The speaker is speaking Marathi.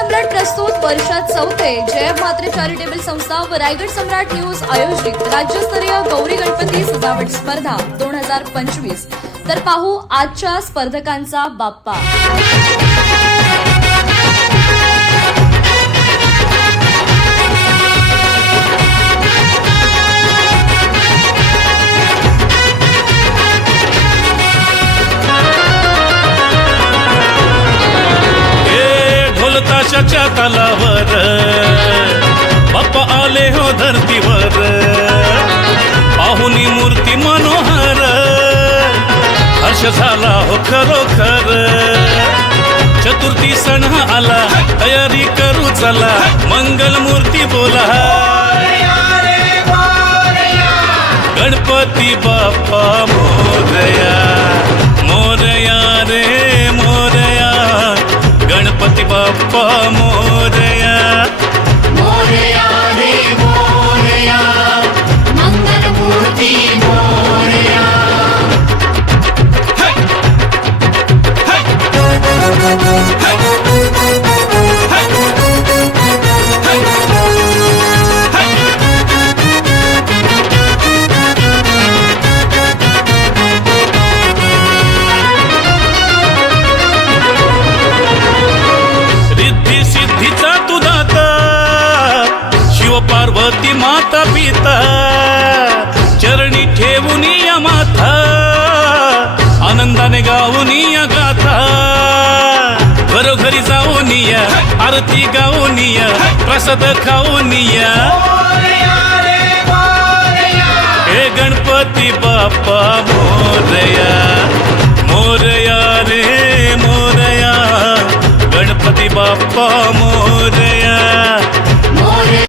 सम्राट प्रस्तुत वर्षात चौथे जय म्हात्रे चॅरिटेबल संस्था व रायगड सम्राट न्यूज आयोजित राज्यस्तरीय गौरी गणपती सजावट स्पर्धा 2025। तर पाहू आजच्या स्पर्धकांचा बाप्पा। ताशाच्या तालावर बाप्पा आले हो धरतीवर, पाहुनी मूर्ती मनोहर, हर्ष झाला हो खरोखर। चतुर्थी सण आला, तयारी करू चला, मंगल मूर्ती बोला, गणपती बाप्पा मोरया, मोरया रे मोरया, गणपती बाप्पा मोरया, मोरया रे मोरया, मंगल मूर्ती मोरया। पार्वती माता पिता चरणी ठेवून या माथा, आनंदाने गाऊन या गाथा, घरोघरी जाऊन या, आरती गाऊन या, प्रसाद खाऊन या, हे गणपती बाप्पा मोरया, मोरया रे मोरया, गणपती बाप्पा मोरया।